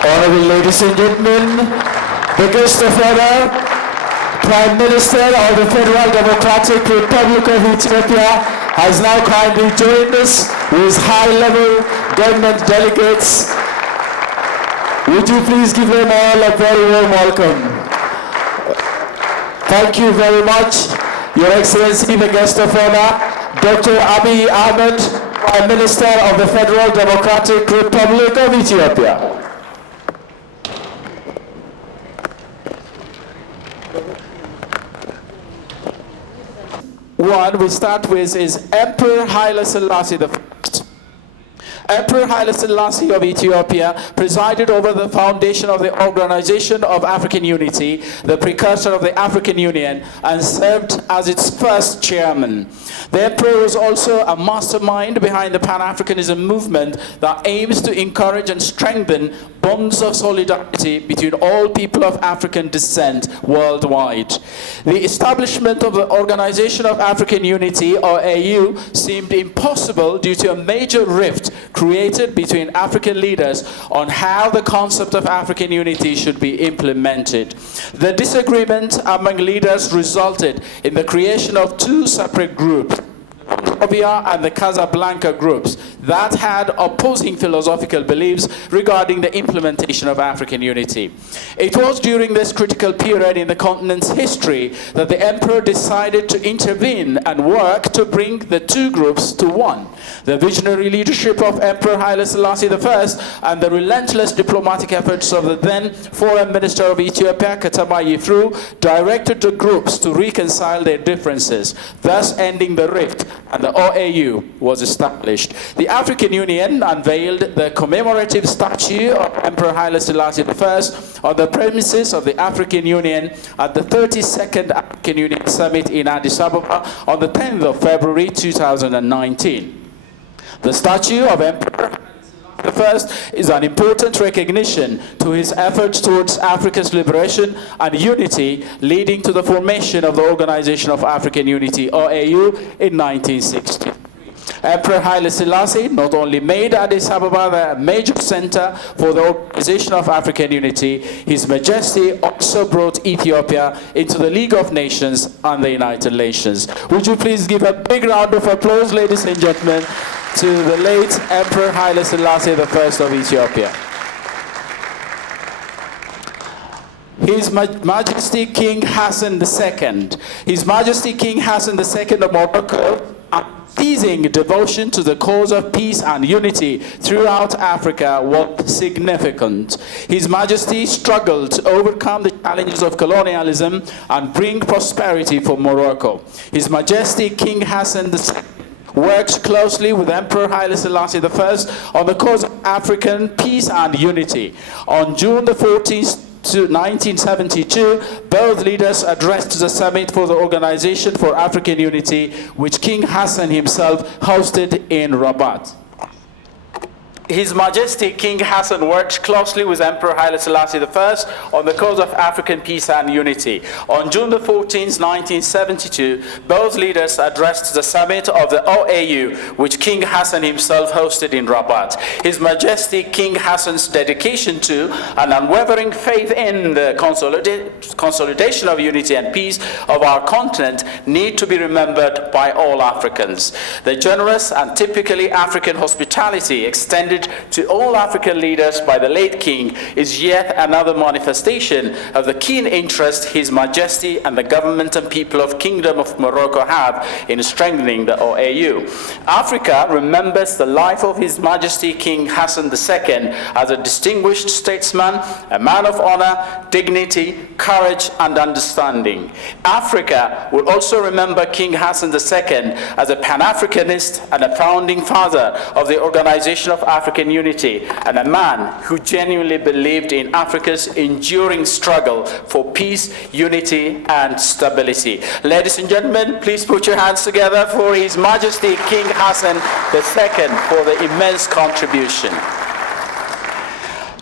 Honorable ladies and gentlemen, the guest of honor, Prime Minister of the Federal Democratic Republic of Ethiopia, has now kindly joined us with high-level government delegates. Would you please give them all a very warm welcome? Thank you very much, Your Excellency, the guest of honor, Dr. Abiy Ahmed, Prime Minister of the Federal Democratic Republic of Ethiopia. One we start with is Emperor Haile Selassie I. Emperor Haile Selassie of Ethiopia presided over the foundation of the Organization of African Unity, the precursor of the African Union, and served as its first chairman. The emperor was also a mastermind behind the Pan-Africanism movement that aims to encourage and strengthen bonds of solidarity between all people of African descent worldwide. The establishment of the Organization of African Unity, or AU, seemed impossible due to a major rift created between African leaders on how the concept of African unity should be implemented. The disagreement among leaders resulted in the creation of two separate groups, Ethiopia and the Casablanca groups, that had opposing philosophical beliefs regarding the implementation of African unity. It was during this critical period in the continent's history that the emperor decided to intervene and work to bring the two groups to one. The visionary leadership of Emperor Haile Selassie I and the relentless diplomatic efforts of the then Foreign Minister of Ethiopia, Katama Yifru, directed the groups to reconcile their differences, thus ending the rift, and the OAU was established. The African Union unveiled the commemorative statue of Emperor Haile Selassie I on the premises of the African Union at the 32nd African Union Summit in Addis Ababa on the 10th of February 2019. The statue of Emperor the first is an important recognition to his efforts towards Africa's liberation and unity, leading to the formation of the Organization of African Unity, OAU, in 1960. Emperor Haile Selassie not only made Addis Ababa the major center for the Organization of African Unity, His Majesty also brought Ethiopia into the League of Nations and the United Nations. Would you please give a big round of applause, ladies and gentlemen, to the late Emperor Haile Selassie I of Ethiopia. His Majesty King Hassan II. His Majesty King Hassan II of Morocco, unceasing devotion to the cause of peace and unity throughout Africa was significant. His Majesty struggled to overcome the challenges of colonialism and bring prosperity for Morocco. His Majesty King Hassan II worked closely with Emperor Haile Selassie I on the cause of African peace and unity. On June the 14th, 1972, both leaders addressed the Summit for the Organization for African Unity, which King Hassan himself hosted in Rabat. His Majesty King Hassan worked closely with Emperor Haile Selassie I on the cause of African peace and unity. On June the 14th, 1972, both leaders addressed the summit of the OAU, which King Hassan himself hosted in Rabat. His Majesty King Hassan's dedication to and unwavering faith in the consolidation of unity and peace of our continent need to be remembered by all Africans. The generous and typically African hospitality extended to all African leaders by the late King is yet another manifestation of the keen interest His Majesty and the government and people of Kingdom of Morocco have in strengthening the OAU. Africa remembers the life of His Majesty King Hassan II as a distinguished statesman, a man of honor, dignity, courage, and understanding. Africa will also remember King Hassan II as a Pan-Africanist and a founding father of the Organization of African Unity, and a man who genuinely believed in Africa's enduring struggle for peace, unity, and stability. Ladies and gentlemen, please put your hands together for His Majesty King Hassan II for the immense contribution.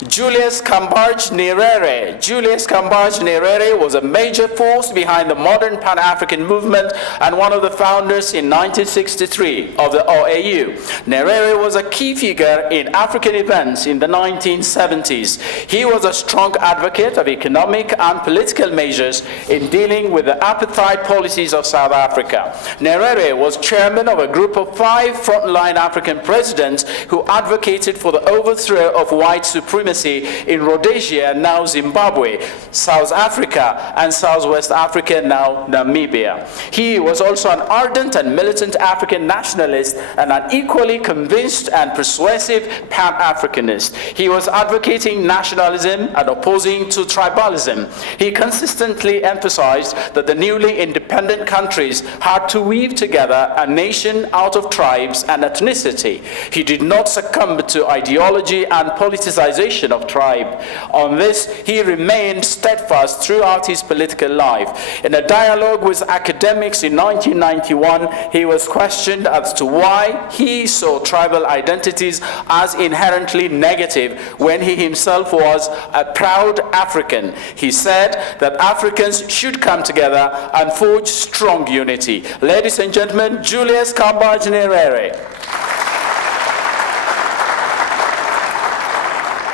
Julius Cambridge Nyerere. Julius Cambridge Nyerere was a major force behind the modern Pan-African movement and one of the founders in 1963 of the OAU. Nyerere was a key figure in African events in the 1970s. He was a strong advocate of economic and political measures in dealing with the apartheid policies of South Africa. Nyerere was chairman of a group of 5 frontline African presidents who advocated for the overthrow of white supremacy in Rhodesia, now Zimbabwe, South Africa, and Southwest Africa, now Namibia. He was also an ardent and militant African nationalist and an equally convinced and persuasive Pan-Africanist. He was advocating nationalism and opposing to tribalism. He consistently emphasized that the newly independent countries had to weave together a nation out of tribes and ethnicity. He did not succumb to ideology and politicization of tribe. On this, he remained steadfast throughout his political life. In a dialogue with academics in 1991, he was questioned as to why he saw tribal identities as inherently negative when he himself was a proud African. He said that Africans should come together and forge strong unity. Ladies and gentlemen, Julius Cambridge Nyerere.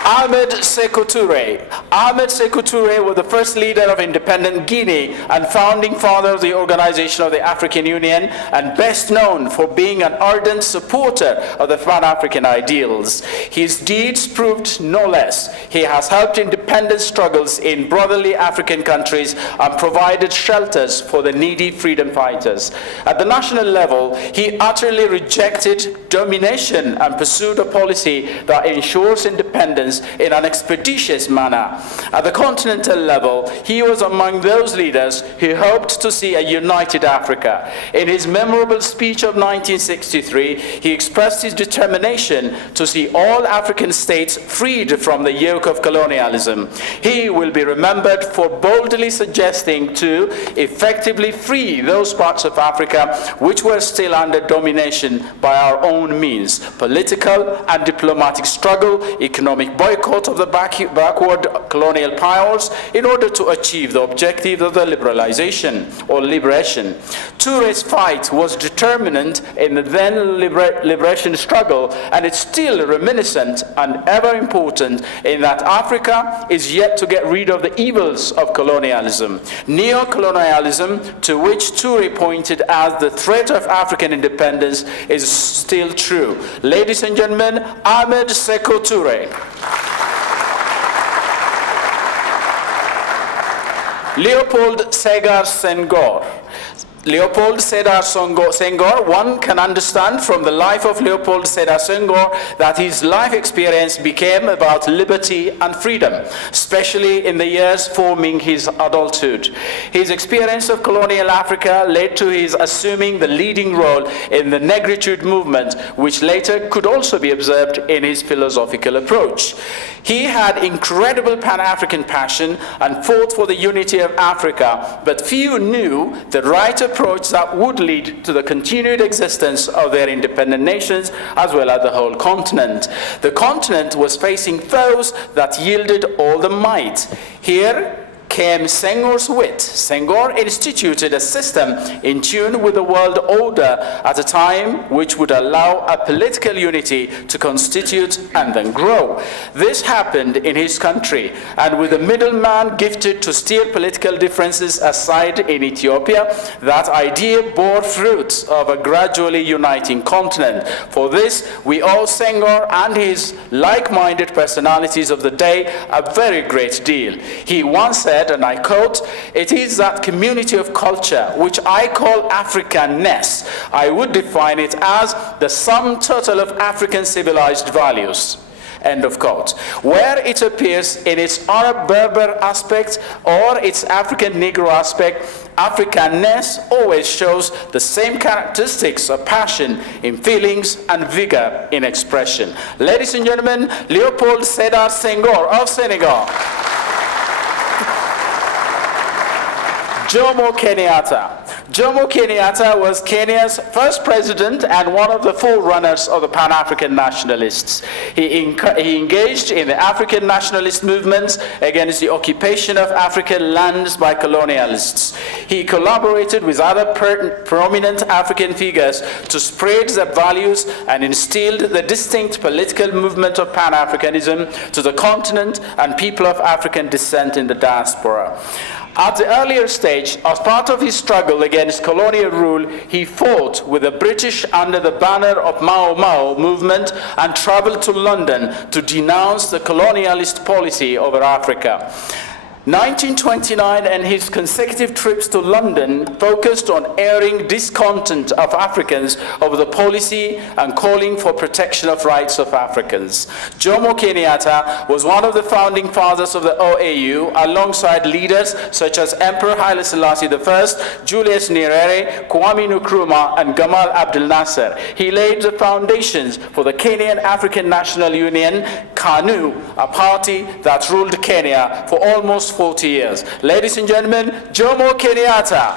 Ahmed Sékou Touré. Ahmed Sékou Touré was the first leader of independent Guinea and founding father of the Organization of the African Union, and best known for being an ardent supporter of the Pan-African ideals. His deeds proved no less. He has helped independence struggles in brotherly African countries and provided shelters for the needy freedom fighters. At the national level, he utterly rejected domination and pursued a policy that ensures independence in an expeditious manner. At the continental level, he was among those leaders who hoped to see a united Africa. In his memorable speech of 1963, he expressed his determination to see all African states freed from the yoke of colonialism. He will be remembered for boldly suggesting to effectively free those parts of Africa which were still under domination by our own means: political and diplomatic struggle, economic boycott of the backward colonial powers in order to achieve the objective of the liberalization or liberation. Touré's fight was determinant in the then liberation struggle, and it's still reminiscent and ever important in that Africa is yet to get rid of the evils of colonialism. Neo-colonialism, to which Touré pointed as the threat of African independence, is still true. Ladies and gentlemen, Ahmed Sékou Touré. Leopold Sédar Senghor. Leopold Sédar Senghor, one can understand from the life of Leopold Sédar Senghor that his life experience became about liberty and freedom, especially in the years forming his adulthood. His experience of colonial Africa led to his assuming the leading role in the negritude movement, which later could also be observed in his philosophical approach. He had incredible Pan-African passion and fought for the unity of Africa, but few knew the right approach that would lead to the continued existence of their independent nations as well as the whole continent. The continent was facing foes that yielded all the might. Here came Senghor's wit. Senghor instituted a system in tune with the world order at a time which would allow a political unity to constitute and then grow. This happened in his country, and with the middleman gifted to steer political differences aside in Ethiopia, that idea bore fruits of a gradually uniting continent. For this, we owe Senghor and his like-minded personalities of the day a very great deal. He once said, and I quote, "It is that community of culture which I call Africanness. I would define it as the sum total of African civilized values." End of quote. Where it appears in its Arab-Berber aspect or its African Negro aspect, Africanness always shows the same characteristics of passion in feelings and vigor in expression. Ladies and gentlemen, Leopold Sédar Senghor of Senegal. Jomo Kenyatta. Jomo Kenyatta was Kenya's first president and one of the forerunners of the Pan-African nationalists. He engaged in the African nationalist movements against the occupation of African lands by colonialists. He collaborated with other prominent African figures to spread the values and instilled the distinct political movement of Pan-Africanism to the continent and people of African descent in the diaspora. At the earlier stage, as part of his struggle against colonial rule, he fought with the British under the banner of Mau Mau movement and traveled to London to denounce the colonialist policy over Africa. 1929 and his consecutive trips to London focused on airing discontent of Africans over the policy and calling for protection of rights of Africans. Jomo Kenyatta was one of the founding fathers of the OAU alongside leaders such as Emperor Haile Selassie I, Julius Nyerere, Kwame Nkrumah, and Gamal Abdel Nasser. He laid the foundations for the Kenyan African National Union, KANU, a party that ruled Kenya for almost 40 years. Ladies and gentlemen, Jomo Kenyatta.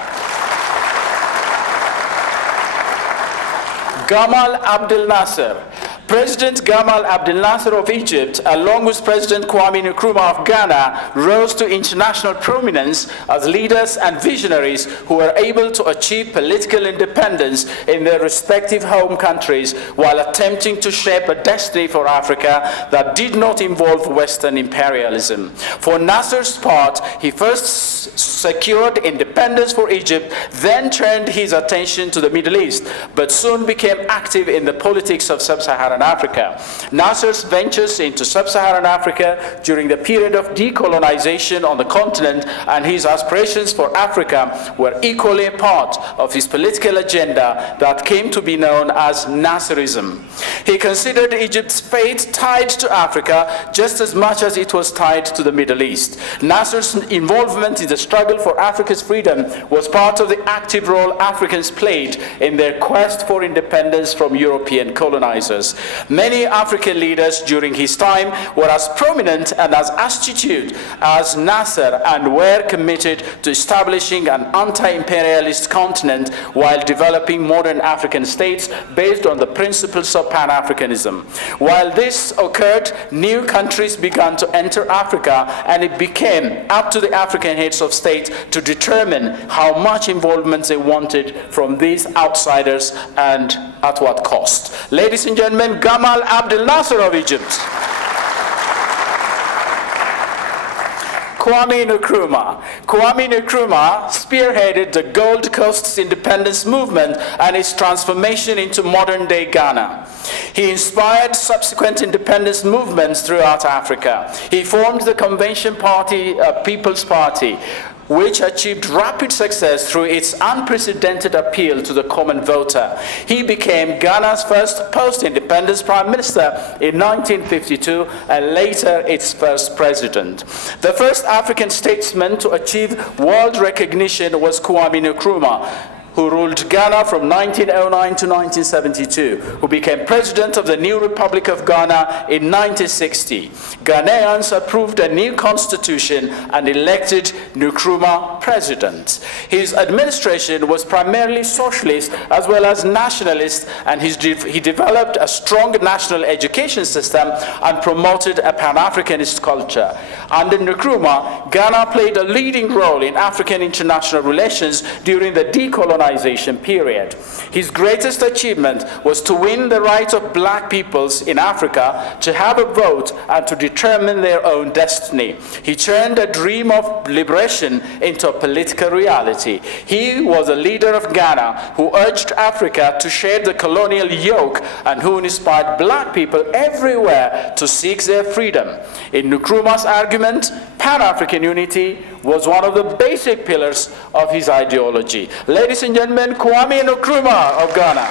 Gamal Abdel Nasser. President Gamal Abdel Nasser of Egypt, along with President Kwame Nkrumah of Ghana, rose to international prominence as leaders and visionaries who were able to achieve political independence in their respective home countries while attempting to shape a destiny for Africa that did not involve Western imperialism. For Nasser's part, he first secured independence for Egypt, then turned his attention to the Middle East, but soon became active in the politics of sub-Saharan Africa. Nasser's ventures into sub-Saharan Africa during the period of decolonization on the continent and his aspirations for Africa were equally a part of his political agenda that came to be known as Nasserism. He considered Egypt's fate tied to Africa just as much as it was tied to the Middle East. Nasser's involvement in the struggle for Africa's freedom was part of the active role Africans played in their quest for independence from European colonizers. Many African leaders during his time were as prominent and as astute as Nasser and were committed to establishing an anti-imperialist continent while developing modern African states based on the principles of Pan-Africanism. While this occurred, new countries began to enter Africa, and it became up to the African heads of state to determine how much involvement they wanted from these outsiders and at what cost. Ladies and gentlemen, Gamal Abdel Nasser of Egypt. Kwame Nkrumah. Kwame Nkrumah spearheaded the Gold Coast's independence movement and its transformation into modern-day Ghana. He inspired subsequent independence movements throughout Africa. He formed the Convention Party, People's Party, which achieved rapid success through its unprecedented appeal to the common voter. He became Ghana's first post-independence prime minister in 1952 and later its first president. The first African statesman to achieve world recognition was Kwame Nkrumah, who ruled Ghana from 1909 to 1972, who became president of the new Republic of Ghana in 1960. Ghanaians approved a new constitution and elected Nkrumah president. His administration was primarily socialist as well as nationalist, and he developed a strong national education system and promoted a Pan-Africanist culture. Under Nkrumah, Ghana played a leading role in African international relations during the decolonization period. His greatest achievement was to win the right of black peoples in Africa to have a vote and to determine their own destiny. He turned a dream of liberation into a political reality. He was a leader of Ghana who urged Africa to share the colonial yoke and who inspired black people everywhere to seek their freedom. In Nkrumah's argument, Pan-African unity was one of the basic pillars of his ideology. Ladies and gentlemen, Kwame Nkrumah of Ghana.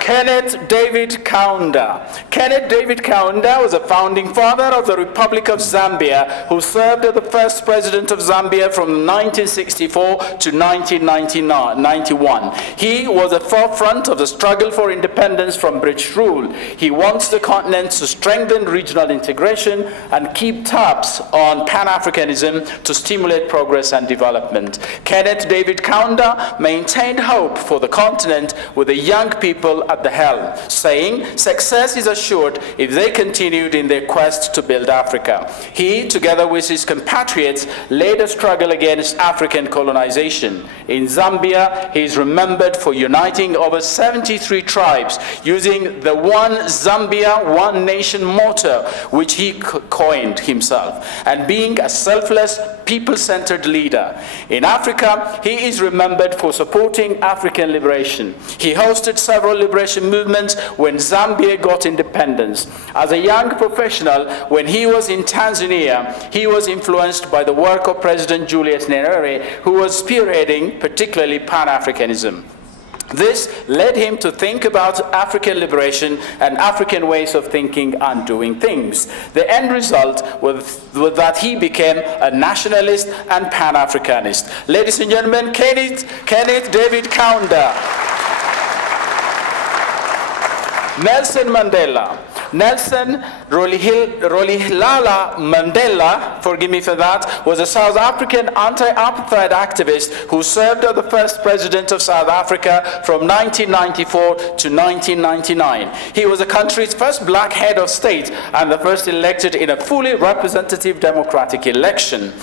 Kenneth David Kaunda. Kenneth David Kaunda was a founding father of the Republic of Zambia, who served as the first president of Zambia from 1964 to 1991. He was at the forefront of the struggle for independence from British rule. He wants the continent to strengthen regional integration and keep tabs on Pan-Africanism to stimulate progress and development. Kenneth David Kaunda maintained hope for the continent with the young people at the helm, saying success is assured if they continued in their quest to build Africa. He, together with his compatriots, led a struggle against African colonization. In Zambia, he is remembered for uniting over 73 tribes using the One Zambia, One Nation motto, which he coined himself, and being a selfless, people-centered leader. In Africa, he is remembered for supporting African liberation. He hosted several liberation movements when Zambia got independence. As a young professional, when he was in Tanzania, he was influenced by the work of President Julius Nyerere, who was spearheading particularly Pan-Africanism. This led him to think about African liberation and African ways of thinking and doing things. The end result was that he became a nationalist and Pan-Africanist. Ladies and gentlemen, Kenneth David Kaunda. Nelson Mandela. Nelson Rolihlahla Mandela, forgive me for that, was a South African anti-apartheid activist who served as the first president of South Africa from 1994 to 1999. He was the country's first black head of state and the first elected in a fully representative democratic election.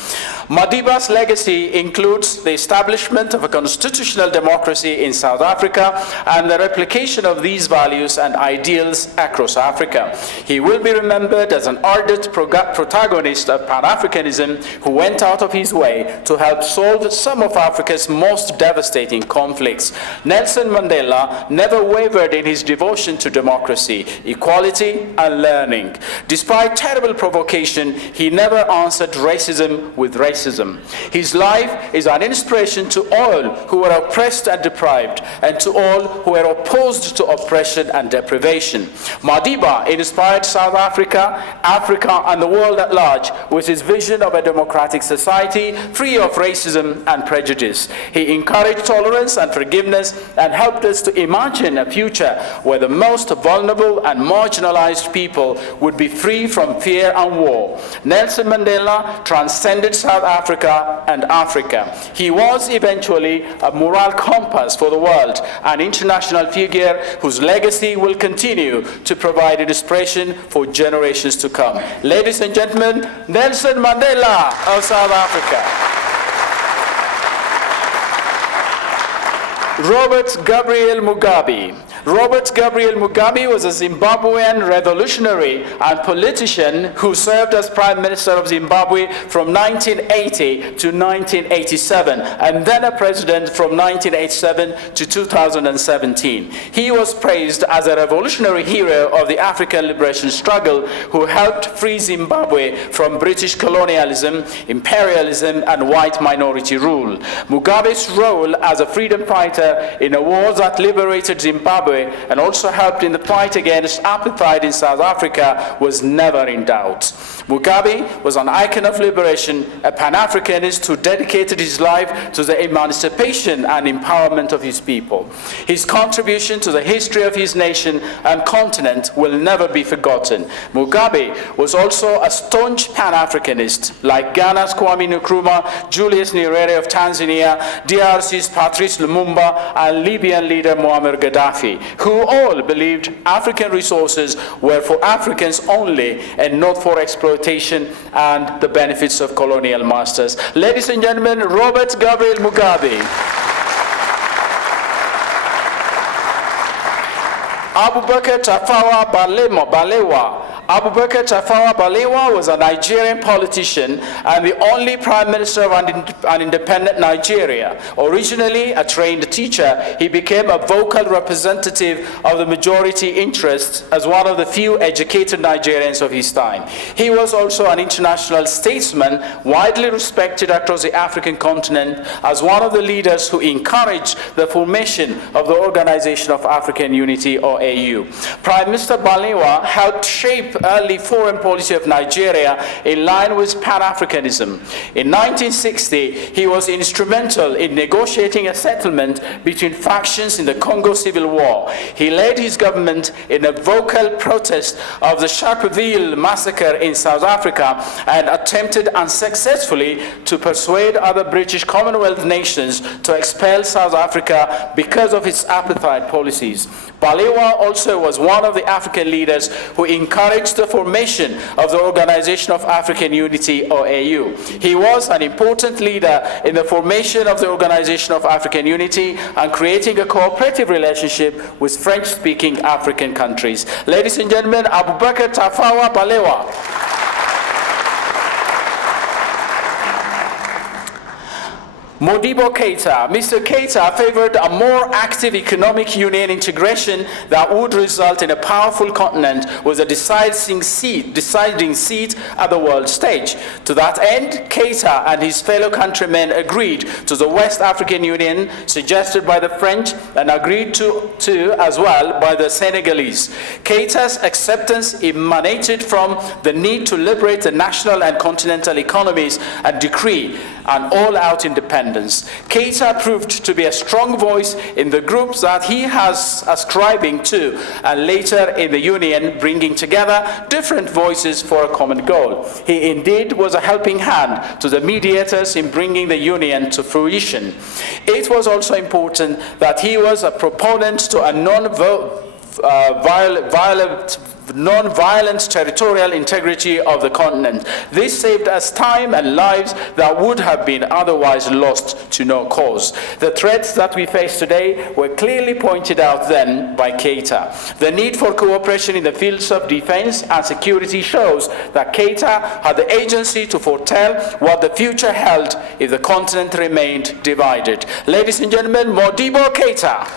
Madiba's legacy includes the establishment of a constitutional democracy in South Africa and the replication of these values and ideals across Africa. He will be remembered as an ardent protagonist of Pan-Africanism who went out of his way to help solve some of Africa's most devastating conflicts. Nelson Mandela never wavered in his devotion to democracy, equality, and learning. Despite terrible provocation, he never answered racism with racism. His life is an inspiration to all who are oppressed and deprived, and to all who are opposed to oppression and deprivation. Madiba inspired South Africa, Africa, and the world at large with his vision of a democratic society free of racism and prejudice. He encouraged tolerance and forgiveness and helped us to imagine a future where the most vulnerable and marginalized people would be free from fear and war. Nelson Mandela transcended South Africa and Africa. He was eventually a moral compass for the world, an international figure whose legacy will continue to provide inspiration for generations to come. Ladies and gentlemen, Nelson Mandela of South Africa. Robert Gabriel Mugabe. Robert Gabriel Mugabe was a Zimbabwean revolutionary and politician who served as Prime Minister of Zimbabwe from 1980 to 1987, and then a president from 1987 to 2017. He was praised as a revolutionary hero of the African liberation struggle who helped free Zimbabwe from British colonialism, imperialism, and white minority rule. Mugabe's role as a freedom fighter in a war that liberated Zimbabwe and also helped in the fight against apartheid in South Africa was never in doubt. Mugabe was an icon of liberation, a Pan-Africanist who dedicated his life to the emancipation and empowerment of his people. His contribution to the history of his nation and continent will never be forgotten. Mugabe was also a staunch Pan-Africanist, like Ghana's Kwame Nkrumah, Julius Nyerere of Tanzania, DRC's Patrice Lumumba, and Libyan leader Muammar Gaddafi, who all believed African resources were for Africans only and not for exploitation and the benefits of colonial masters. Ladies and gentlemen, Robert Gabriel Mugabe. Abubakar Tafawa Balewa, Abubakar Tafawa Balewa was a Nigerian politician and the only prime minister of an independent Nigeria. Originally a trained teacher, he became a vocal representative of the majority interests as one of the few educated Nigerians of his time. He was also an international statesman, widely respected across the African continent as one of the leaders who encouraged the formation of the Organization of African Unity, or AU. Prime Minister Balewa helped shape early foreign policy of Nigeria in line with Pan-Africanism. In 1960, he was instrumental in negotiating a settlement between factions in the Congo Civil War. He led his government in a vocal protest of the Sharpeville massacre in South Africa and attempted unsuccessfully to persuade other British Commonwealth nations to expel South Africa because of its apartheid policies. Balewa also was one of the African leaders who encouraged the formation of the Organization of African Unity, or AU. He was an important leader in the formation of the Organization of African Unity and creating a cooperative relationship with French-speaking African countries. Ladies and gentlemen, Abubakar Tafawa Balewa. Modibo Keita. Mr. Keita favored a more active economic union integration that would result in a powerful continent with a deciding seat at the world stage. To that end, Keita and his fellow countrymen agreed to the West African Union suggested by the French and agreed to as well by the Senegalese. Keita's acceptance emanated from the need to liberate the national and continental economies and decree an all-out independence. Keita proved to be a strong voice in the groups that he has ascribing to, and later in the Union, bringing together different voices for a common goal. He indeed was a helping hand to the mediators in bringing the Union to fruition. It was also important that he was a proponent to a non-violent territorial integrity of the continent. This saved us time and lives that would have been otherwise lost to no cause. The threats that we face today were clearly pointed out then by Keita. The need for cooperation in the fields of defense and security shows that Keita had the agency to foretell what the future held if the continent remained divided. Ladies and gentlemen, Modibo Keita.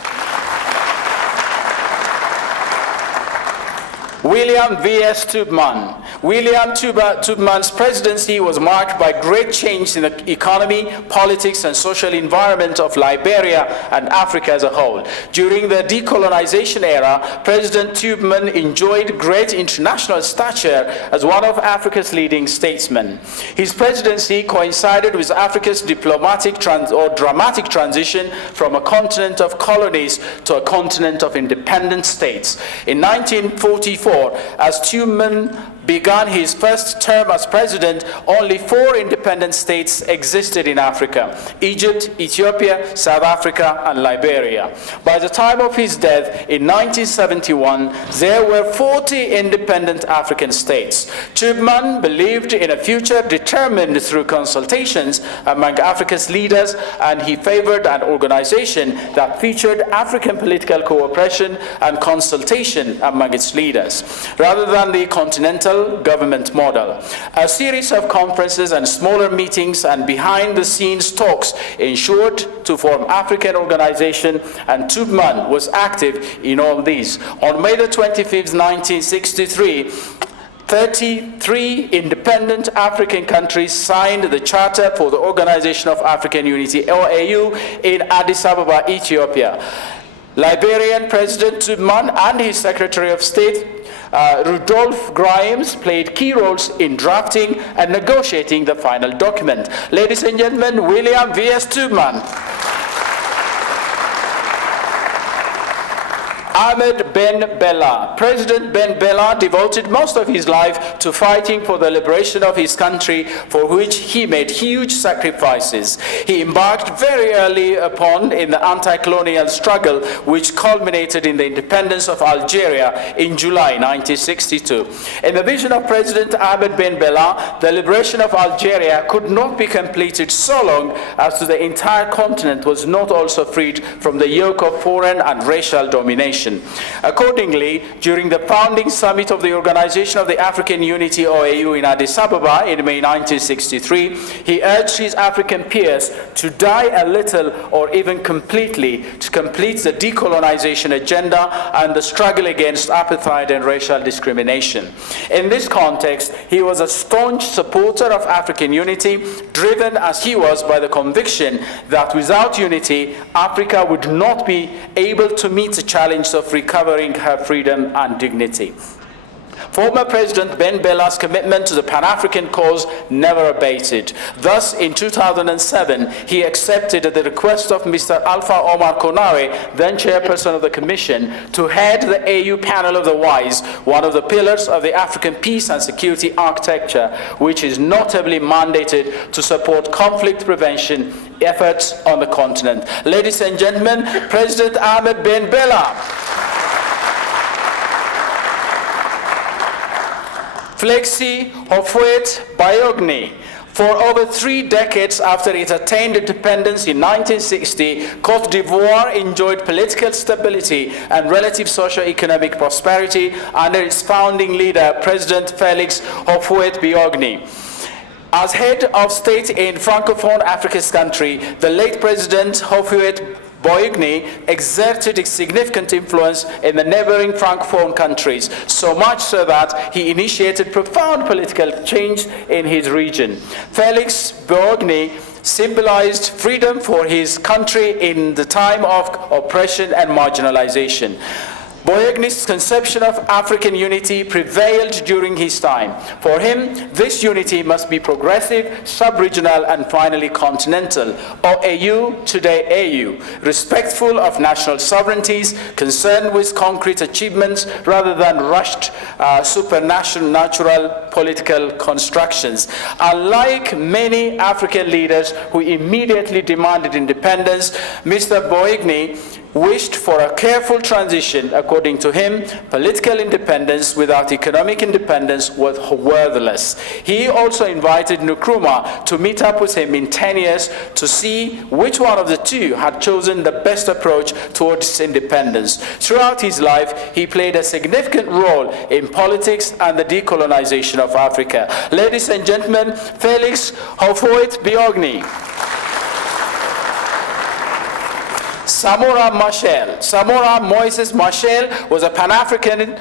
William V.S. Tubman. William Tubman's presidency was marked by great change in the economy, politics, and social environment of Liberia and Africa as a whole. During the decolonization era, President Tubman enjoyed great international stature as one of Africa's leading statesmen. His presidency coincided with Africa's dramatic transition from a continent of colonies to a continent of independent states. In 1944, as Tubman began his first term as president, only 4 independent states existed in Africa: Egypt, Ethiopia, South Africa, and Liberia. By the time of his death in 1971, there were 40 independent African states. Tubman believed in a future determined through consultations among Africa's leaders, and he favored an organization that featured African political cooperation and consultation among its leaders, rather than the continental government model. A series of conferences and smaller meetings and behind-the-scenes talks ensured to form African organization, and Tubman was active in all these. On May the 25th, 1963, 33 independent African countries signed the Charter for the Organization of African Unity, or AU, in Addis Ababa, Ethiopia. Liberian President Tubman and his Secretary of State, Rudolph Grimes, played key roles in drafting and negotiating the final document. Ladies and gentlemen, William V.S. Tubman. Ahmed Ben Bella. President Ben Bella devoted most of his life to fighting for the liberation of his country, for which he made huge sacrifices. He embarked very early upon in the anti-colonial struggle, which culminated in the independence of Algeria in July 1962. In the vision of President Ahmed Ben Bella, the liberation of Algeria could not be completed so long as the entire continent was not also freed from the yoke of foreign and racial domination. Organization. Accordingly, during the founding summit of the Organization of the African Unity, OAU, in Addis Ababa in May 1963, he urged his African peers to die a little or even completely to complete the decolonization agenda and the struggle against apartheid and racial discrimination. In this context, he was a staunch supporter of African unity, driven as he was by the conviction that without unity, Africa would not be able to meet the challenge of recovering her freedom and dignity. Former President Ben Bella's commitment to the Pan-African cause never abated. Thus, in 2007, he accepted at the request of Mr. Alpha Omar Konare, then chairperson of the Commission, to head the AU Panel of the Wise, one of the pillars of the African peace and security architecture, which is notably mandated to support conflict prevention efforts on the continent. Ladies and gentlemen, President Ahmed Ben Bella. Flexi Houphouët Boigny. For over 3 decades after it attained independence in 1960, Côte d'Ivoire enjoyed political stability and relative socio-economic prosperity under its founding leader, President Félix Houphouët Boigny. As head of state in Francophone Africa's country, the late President Houphouët Boigny exerted a significant influence in the neighboring Francophone countries, so much so that he initiated profound political change in his region. Félix Boigny symbolized freedom for his country in the time of oppression and marginalization. Boigny's conception of African unity prevailed during his time. For him, this unity must be progressive, sub-regional, and finally continental, OAU, today AU, respectful of national sovereignties, concerned with concrete achievements rather than rushed supranational political constructions. Unlike many African leaders who immediately demanded independence, Mr. Boigny wished for a careful transition. According to him, political independence without economic independence was worthless. He also invited Nkrumah to meet up with him in 10 years to see which one of the two had chosen the best approach towards independence. Throughout his life, he played a significant role in politics and the decolonization of Africa. Ladies and gentlemen, Félix Houphouët Boigny. Samora Machel. Samora Moises Machel was a Pan-African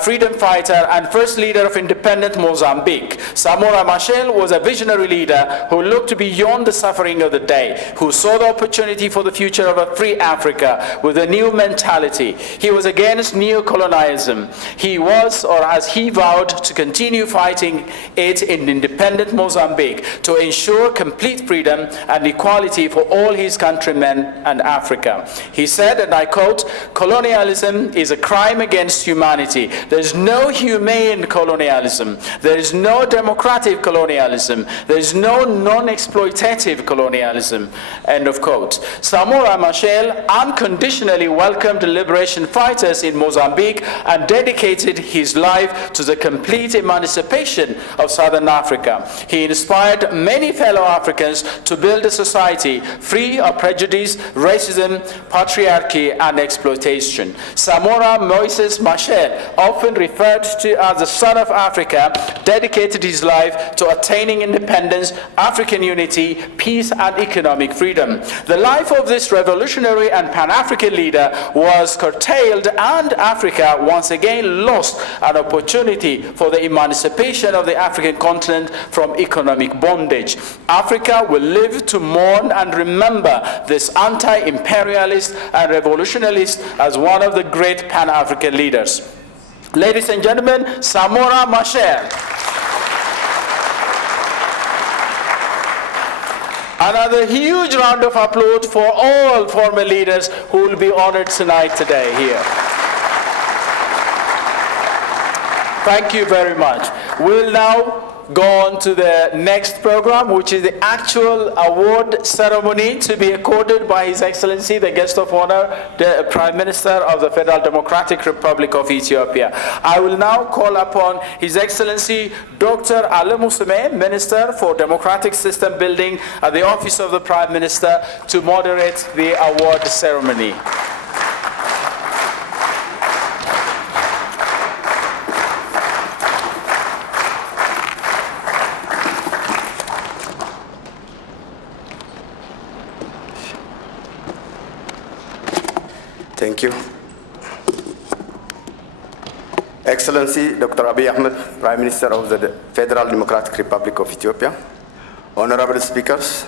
freedom fighter and first leader of independent Mozambique. Samora Machel was a visionary leader who looked beyond the suffering of the day, who saw the opportunity for the future of a free Africa with a new mentality. He was against neo-colonialism. He was, or as he vowed, to continue fighting it in independent Mozambique to ensure complete freedom and equality for all his countrymen and Africa. He said, and I quote, "Colonialism is a crime against humanity. There is no humane colonialism. There is no democratic colonialism. There is no non-exploitative colonialism." End of quote. Samora Machel unconditionally welcomed the liberation fighters in Mozambique and dedicated his life to the complete emancipation of Southern Africa. He inspired many fellow Africans to build a society free of prejudice, racism, patriarchy, and exploitation. Samora Moises Machel, often referred to as the Son of Africa, dedicated his life to attaining independence, African unity, peace, and economic freedom. The life of this revolutionary and Pan-African leader was curtailed, and Africa once again lost an opportunity for the emancipation of the African continent from economic bondage. Africa will live to mourn and remember this anti-imperialist and revolutionalist as one of the great Pan-African leaders. Ladies and gentlemen, Samora Machel. Another huge round of applause for all former leaders who will be honored today here. Thank you very much. We'll now go on to the next program, which is the actual award ceremony to be accorded by His Excellency, the guest of honor, the Prime Minister of the Federal Democratic Republic of Ethiopia. I will now call upon His Excellency Dr. Ali Musume, Minister for Democratic System Building at the Office of the Prime Minister, to moderate the award ceremony. Thank you. Excellency Dr. Abiy Ahmed, Prime Minister of the Federal Democratic Republic of Ethiopia, honorable speakers,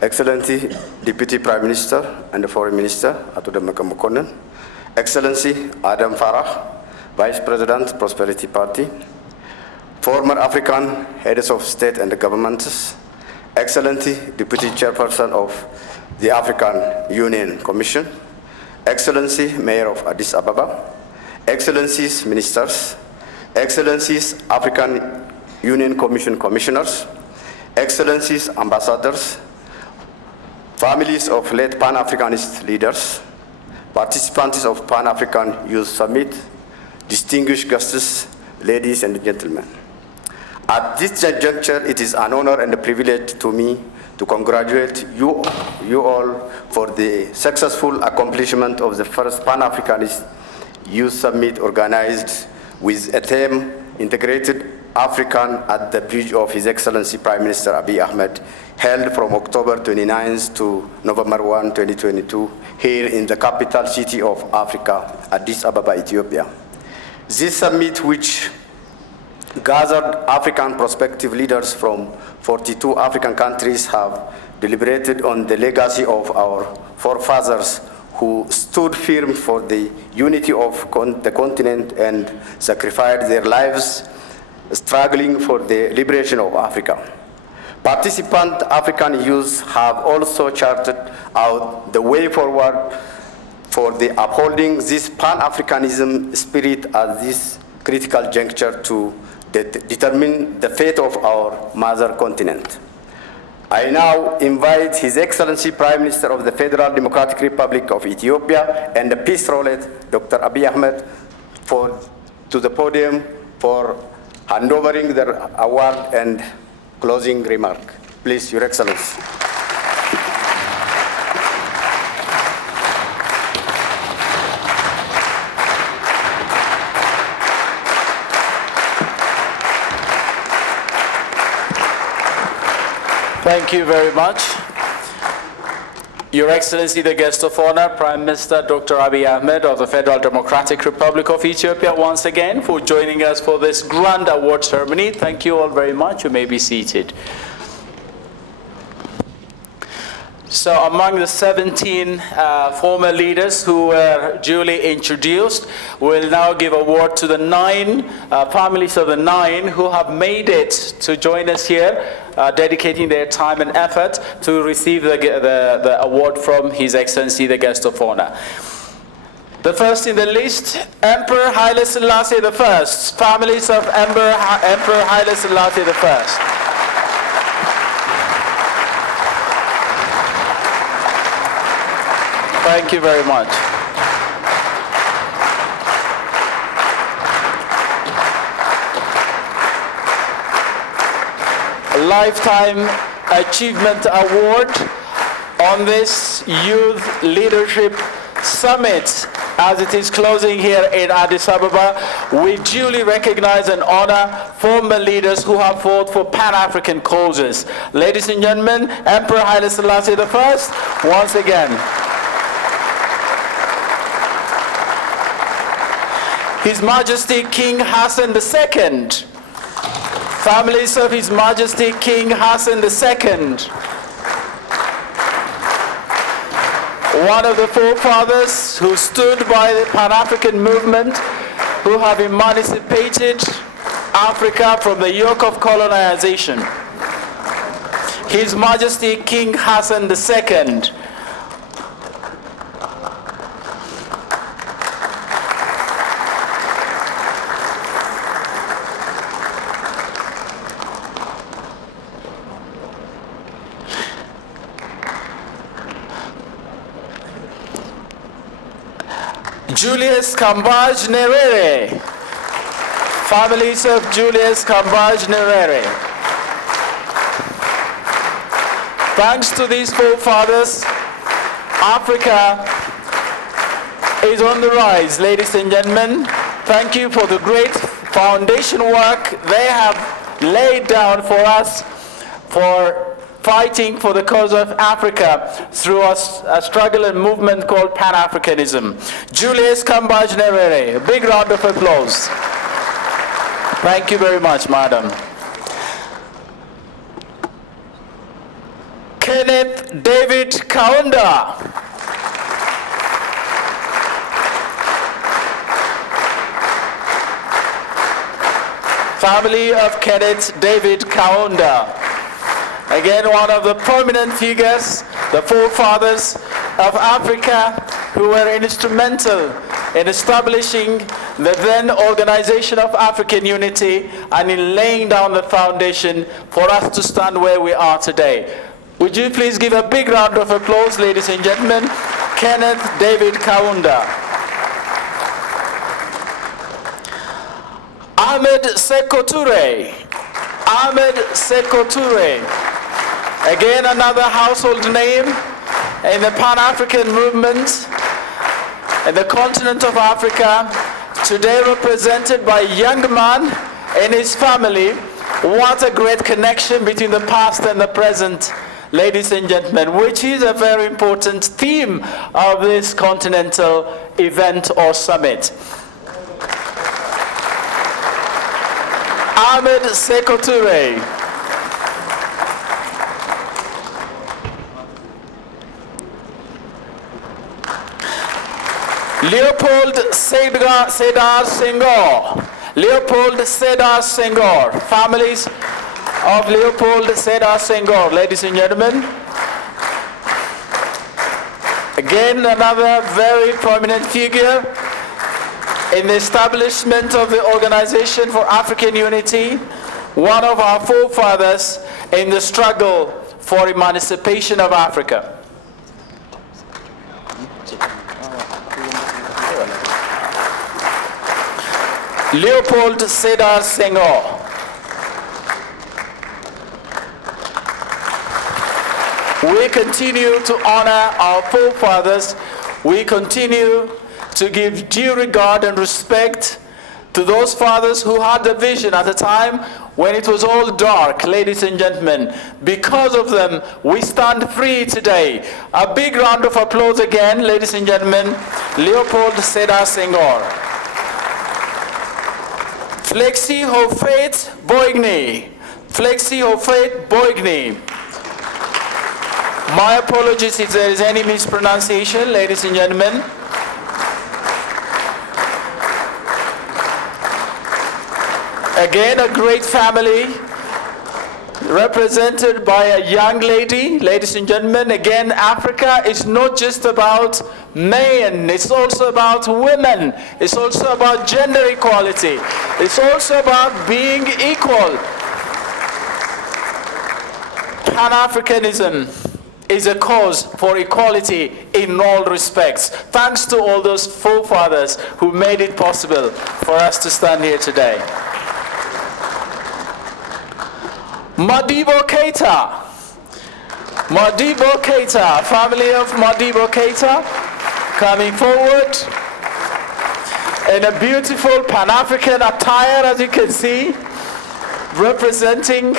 Excellency Deputy Prime Minister and the Foreign Minister, Ato Dammaqee Mokonnin, Excellency Adam Farah, Vice President, Prosperity Party, former African heads of state and governments, Excellency Deputy Chairperson of the African Union Commission, Excellency Mayor of Addis Ababa, Excellencies Ministers, Excellencies African Union Commission Commissioners, Excellencies Ambassadors, families of late Pan-Africanist leaders, participants of Pan-African Youth Summit, distinguished guests, ladies and gentlemen. At this juncture, it is an honor and a privilege to me to congratulate you all for the successful accomplishment of the first Pan-Africanist Youth Summit organized with a theme, Integrated African at the bridge of His Excellency Prime Minister Abiy Ahmed, held from October 29th to November 1, 2022, here in the capital city of Africa, Addis Ababa, Ethiopia. This summit, which gathered African prospective leaders from 42 African countries, have deliberated on the legacy of our forefathers who stood firm for the unity of the continent and sacrificed their lives struggling for the liberation of Africa. Participant African youths have also charted out the way forward for the upholding this Pan-Africanism spirit at this critical juncture to determine the fate of our mother continent. I now invite His Excellency Prime Minister of the Federal Democratic Republic of Ethiopia and the Peace Roulette, Dr. Abiy Ahmed, to the podium for handovering the award and closing remark. Please, Your Excellency. Thank you very much. Your Excellency, the guest of honor, Prime Minister Dr. Abiy Ahmed of the Federal Democratic Republic of Ethiopia, once again for joining us for this grand award ceremony. Thank you all very much. You may be seated. So among the 17 former leaders who were duly introduced, we'll now give award to the 9 families of the 9 who have made it to join us here, dedicating their time and effort to receive the award from His Excellency, the guest of honor. The first in the list, Emperor Haile Selassie I, families of Emperor Haile Selassie I. Thank you very much. A Lifetime Achievement Award on this Youth Leadership Summit. As it is closing here in Addis Ababa, we duly recognize and honor former leaders who have fought for Pan-African causes. Ladies and gentlemen, Emperor Haile Selassie I, once again. His Majesty King Hassan II, families of His Majesty King Hassan II, one of the forefathers who stood by the Pan-African movement, who have emancipated Africa from the yoke of colonization. His Majesty King Hassan II, Julius Kambaj Nyerere, families of Julius Kambaj Nyerere. Thanks to these forefathers, Africa is on the rise, ladies and gentlemen. Thank you for the great foundation work they have laid down for us for fighting for the cause of Africa through a struggle and movement called Pan-Africanism. Julius Kambaj Nyerere, a big round of applause. Thank you very much, madam. Kenneth David Kaunda. Family of Kenneth David Kaunda. Again, one of the prominent figures, the forefathers of Africa, who were instrumental in establishing the then Organization of African Unity and in laying down the foundation for us to stand where we are today. Would you please give a big round of applause, ladies and gentlemen, Kenneth David Kaunda. Ahmed Sékou Touré. Ahmed Sékou Touré. Again, another household name in the Pan-African movement in the continent of Africa, today represented by a young man and his family. What a great connection between the past and the present, ladies and gentlemen, which is a very important theme of this continental event or summit. Ahmed Sékou Touré. Leopold Sédar Senghor. Leopold Sédar Senghor. Families of Leopold Sédar Senghor, ladies and gentlemen. Again, another very prominent figure in the establishment of the Organization for African Unity, one of our forefathers in the struggle for emancipation of Africa. Leopold Sédar Senghor. We continue to honor our forefathers. We continue to give due regard and respect to those fathers who had the vision at a time when it was all dark, ladies and gentlemen. Because of them, we stand free today. A big round of applause again, ladies and gentlemen. Leopold Sédar Senghor. Flexi Hofet Boigny. Flexi Hofet Boigny. My apologies if there is any mispronunciation, ladies and gentlemen. Again, a great family represented by a young lady. Ladies and gentlemen, again, Africa is not just about men, it's also about women. It's also about gender equality. It's also about being equal. Pan-Africanism is a cause for equality in all respects. Thanks to all those forefathers who made it possible for us to stand here today. Modibo Keita. Modibo Keita, family of Modibo Keita, coming forward in a beautiful Pan-African attire, as you can see, representing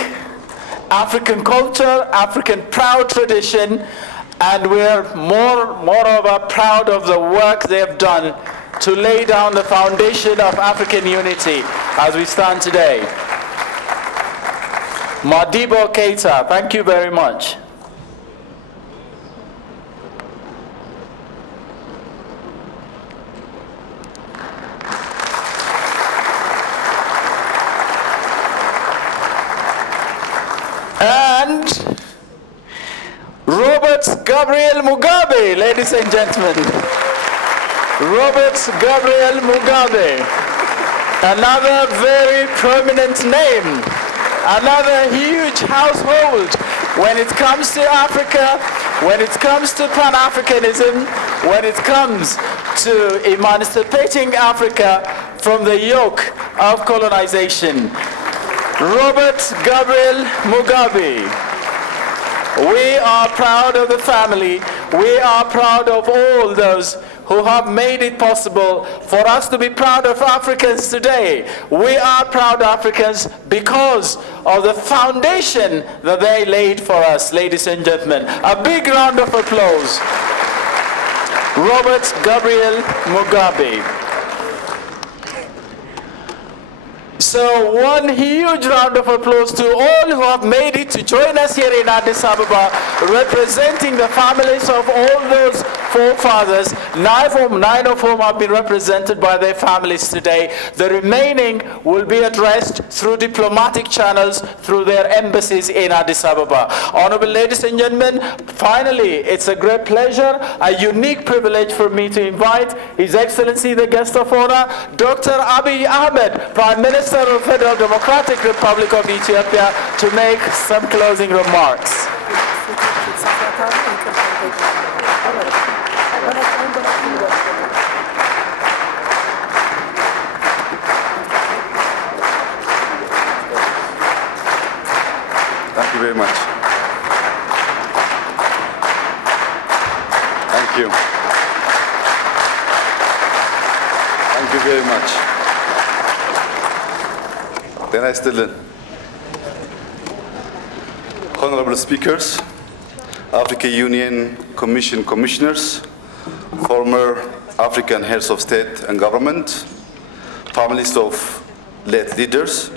African culture, African proud tradition, and we're moreover proud of the work they have done to lay down the foundation of African unity as we stand today. Modibo Keita, thank you very much. And Robert Gabriel Mugabe, ladies and gentlemen. Robert Gabriel Mugabe, another very prominent name. Another huge household when it comes to Africa, when it comes to Pan-Africanism, when it comes to emancipating Africa from the yoke of colonization. Robert Gabriel Mugabe. We are proud of the family. We are proud of all those who have made it possible for us to be proud of Africans today. We are proud Africans because of the foundation that they laid for us, ladies and gentlemen. A big round of applause. Robert Gabriel Mugabe. So one huge round of applause to all who have made it to join us here in Addis Ababa, representing the families of all those forefathers, 9 of whom have been represented by their families today. The remaining will be addressed through diplomatic channels, through their embassies in Addis Ababa. Honorable ladies and gentlemen, finally, it's a great pleasure, a unique privilege for me to invite His Excellency, the guest of honor, Dr. Abiy Ahmed, Prime Minister of the Federal Democratic Republic of Ethiopia, to make some closing remarks. Thank you very much. Thank you. Thank you very much. Then I still honorable speakers, African Union Commission commissioners, former African heads of state and government, families of late leaders,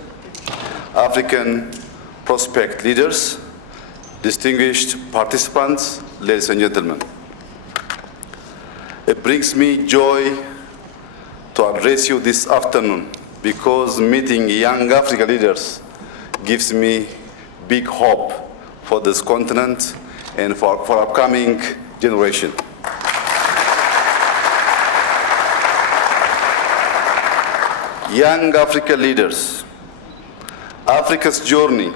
African prospect leaders, distinguished participants, ladies and gentlemen. It brings me joy to address you this afternoon because meeting young African leaders gives me big hope for this continent and for upcoming generation. Young African leaders, Africa's journey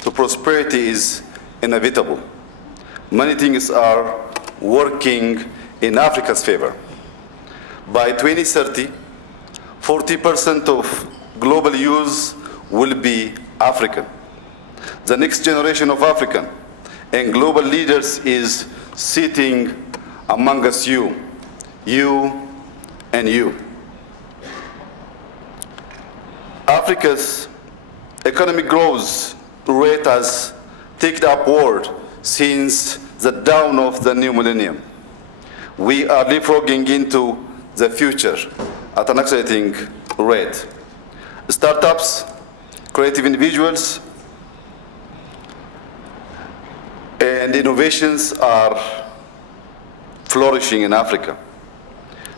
to prosperity is inevitable. Many things are working in Africa's favor. By 2030, 40% of global youth will be African. The next generation of African and global leaders is sitting among us, you and you. Africa's economic growth rate has ticked upward since the dawn of the new millennium. We are leapfrogging into the future at an accelerating rate. Startups, creative individuals, and innovations are flourishing in Africa.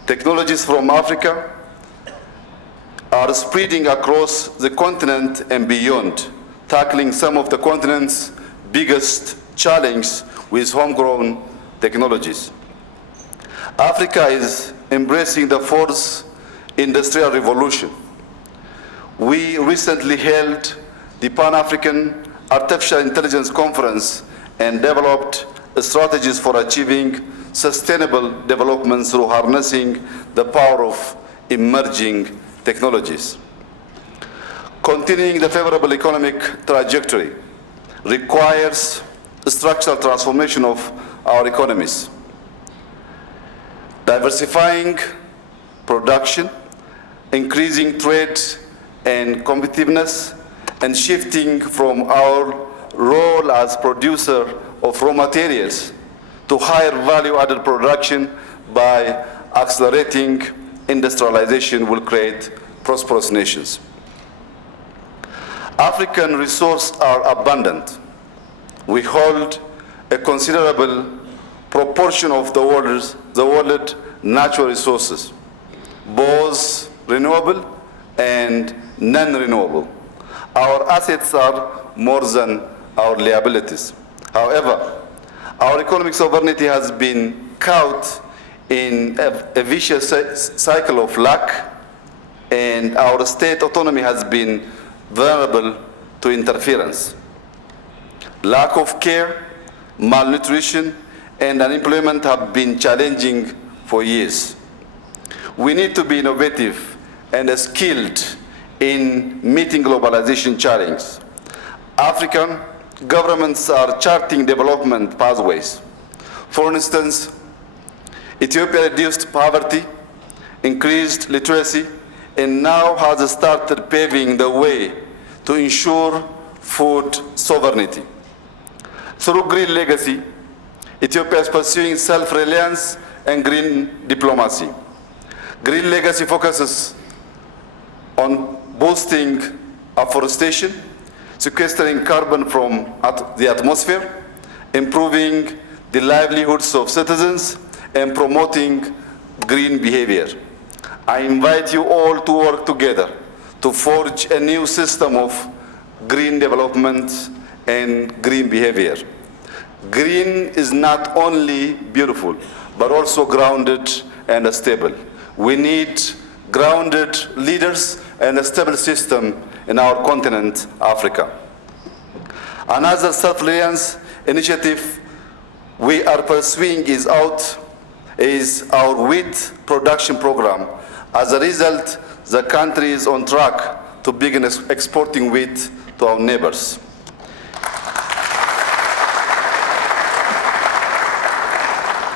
Technologies from Africa are spreading across the continent and beyond, tackling some of the continent's biggest challenges with homegrown technologies. Africa is embracing the fourth industrial revolution. We recently held the Pan-African Artificial Intelligence Conference and developed strategies for achieving sustainable development through harnessing the power of emerging technologies. Continuing the favorable economic trajectory requires structural transformation of our economies. Diversifying production, increasing trade and competitiveness, and shifting from our role as producer of raw materials to higher value-added production by accelerating industrialization will create prosperous nations. African resources are abundant. We hold a considerable proportion of the world's natural resources, both renewable and non-renewable. Our assets are more than our liabilities. However, our economic sovereignty has been caught in a vicious cycle of lack, and our state autonomy has been vulnerable to interference. Lack of care, malnutrition, and unemployment have been challenging for years. We need to be innovative and skilled in meeting globalization challenges. African governments are charting development pathways. For instance, Ethiopia reduced poverty, increased literacy, and now has started paving the way to ensure food sovereignty. Through Green Legacy, Ethiopia is pursuing self-reliance and green diplomacy. Green Legacy focuses on boosting afforestation, sequestering carbon from the atmosphere, improving the livelihoods of citizens, and promoting green behavior. I invite you all to work together to forge a new system of green development and green behavior. Green is not only beautiful, but also grounded and stable. We need grounded leaders and a stable system in our continent, Africa. Another self-reliance initiative we are pursuing is our wheat production program. As a result, the country is on track to begin exporting wheat to our neighbors.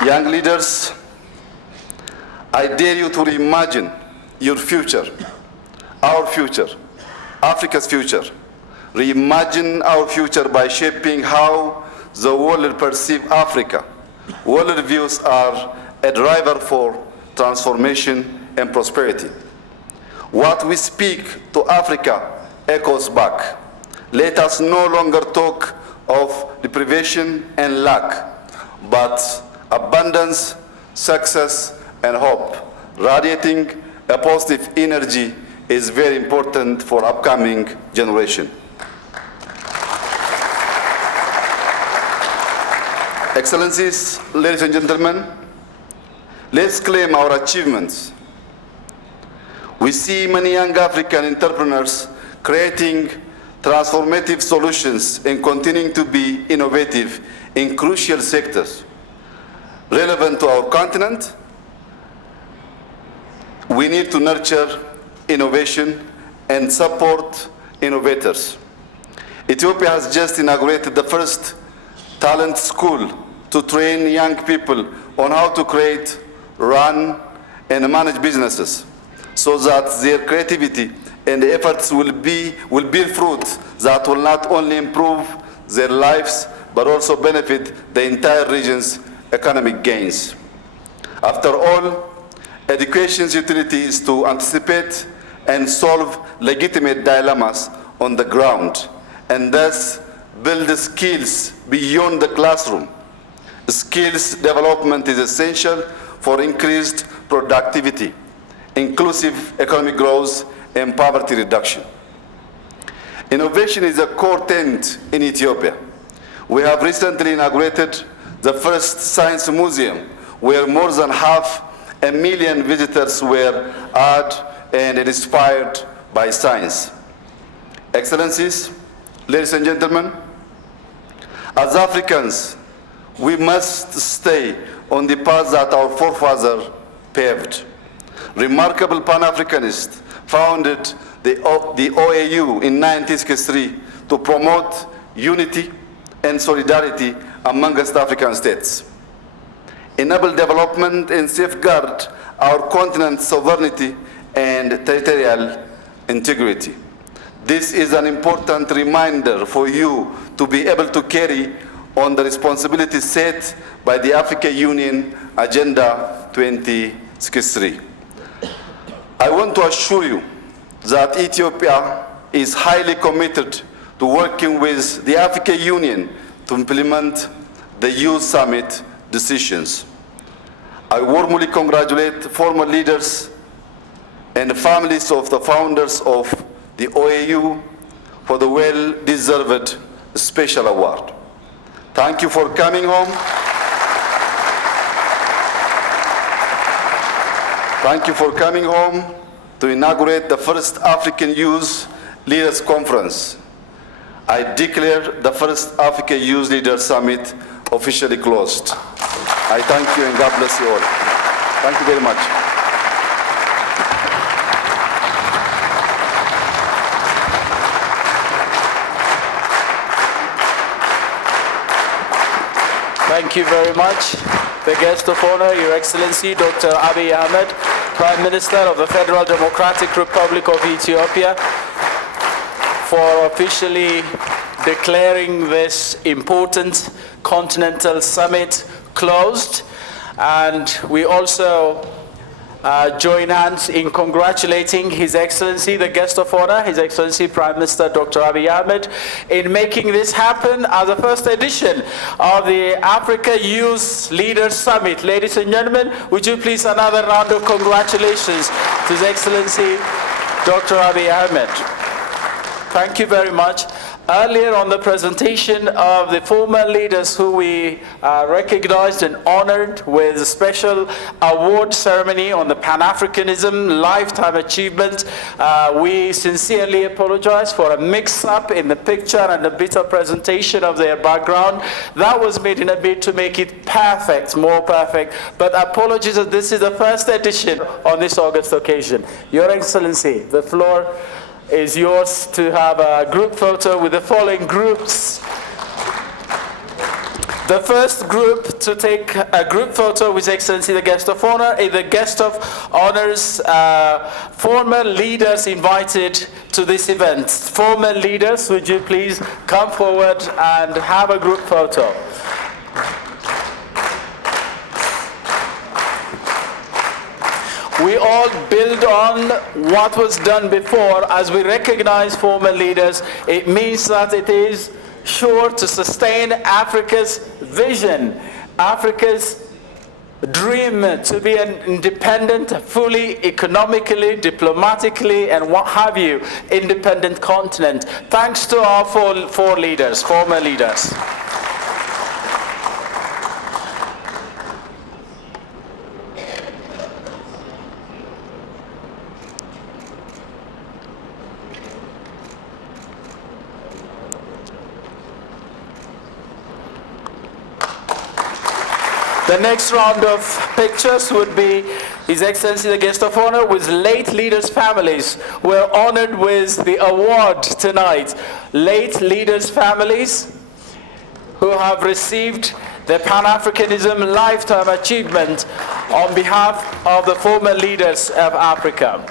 Young leaders, I dare you to reimagine your future, our future, Africa's future. Reimagine our future by shaping how the world perceives Africa. World views are a driver for transformation and prosperity. What we speak to Africa echoes back. Let us no longer talk of deprivation and lack, but abundance, success, and hope. Radiating a positive energy is very important for upcoming generation. Excellencies, ladies and gentlemen, let's claim our achievements. We see many young African entrepreneurs creating transformative solutions and continuing to be innovative in crucial sectors relevant to our continent. We need to nurture innovation and support innovators. Ethiopia has just inaugurated the first talent school to train young people on how to create, run, and manage businesses so that their creativity and efforts will bear fruit that will not only improve their lives but also benefit the entire region's economic gains. After all, education's utility is to anticipate and solve legitimate dilemmas on the ground and thus build skills beyond the classroom. Skills development is essential for increased productivity, inclusive economic growth, and poverty reduction. Innovation is a core tenet in Ethiopia. We have recently inaugurated the first science museum where more than 500,000 visitors were awed and inspired by science. Excellencies, ladies and gentlemen, as Africans, we must stay on the path that our forefathers paved. Remarkable Pan-Africanists founded the OAU in 1963 to promote unity and solidarity amongst African states, enable development and safeguard our continent's sovereignty and territorial integrity. This is an important reminder for you to be able to carry on the responsibilities set by the African Union Agenda 2063. I want to assure you that Ethiopia is highly committed to working with the African Union to implement the Youth Summit decisions. I warmly congratulate former leaders and the families of the founders of the OAU for the well-deserved special award. Thank you for coming home. Thank you for coming home to inaugurate the first African Youth Leaders Conference. I declare the first African Youth Leaders Summit officially closed. I thank you and God bless you all. Thank you very much. Thank you very much. the guest of honor, Your Excellency Dr. Abiy Ahmed, Prime Minister of the Federal Democratic Republic of Ethiopia, for officially declaring this important continental summit closed. And we also join hands in congratulating His Excellency, the guest of honor, His Excellency Prime Minister Dr. Abiy Ahmed, in making this happen as the first edition of the Africa Youth Leaders Summit. Ladies and gentlemen, would you please another round of congratulations to His Excellency Dr. Abiy Ahmed. Thank you very much. Earlier on the presentation of the former leaders who we recognized and honored with a special award ceremony on the Pan-Africanism Lifetime Achievement, we sincerely apologize for a mix-up in the picture and a bit of presentation of their background. That was made in a bid to make it perfect, more perfect. But apologies that this is the first edition on this August occasion. Your Excellency, the floor is yours to have a group photo with the following groups. The first group to take a group photo with Excellency the guest of honor is the guest of honors, former leaders invited to this event. Former leaders, would you please come forward and have a group photo? We all build on what was done before. As we recognize former leaders, it means that it is sure to sustain Africa's vision, Africa's dream to be an independent, fully economically, diplomatically, and what have you, independent continent. Thanks to our four leaders, former leaders. The next round of pictures would be His Excellency the guest of honor with late leaders' families. We're honored with the award tonight. Late leaders' families who have received the Pan-Africanism Lifetime Achievement on behalf of the former leaders of Africa.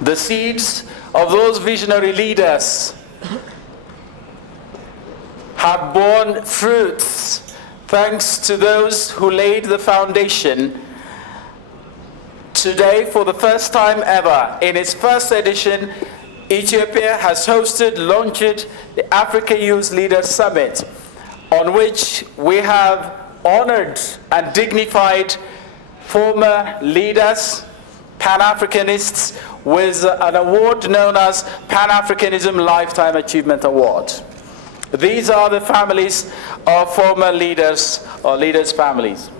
The seeds of those visionary leaders have borne fruits thanks to those who laid the foundation. Today, for the first time ever, in its first edition, Ethiopia has launched the Africa Youth Leaders Summit, on which we have honored and dignified former leaders, Pan-Africanists, with an award known as Pan-Africanism Lifetime Achievement Award. These are the families of former leaders or leaders' families.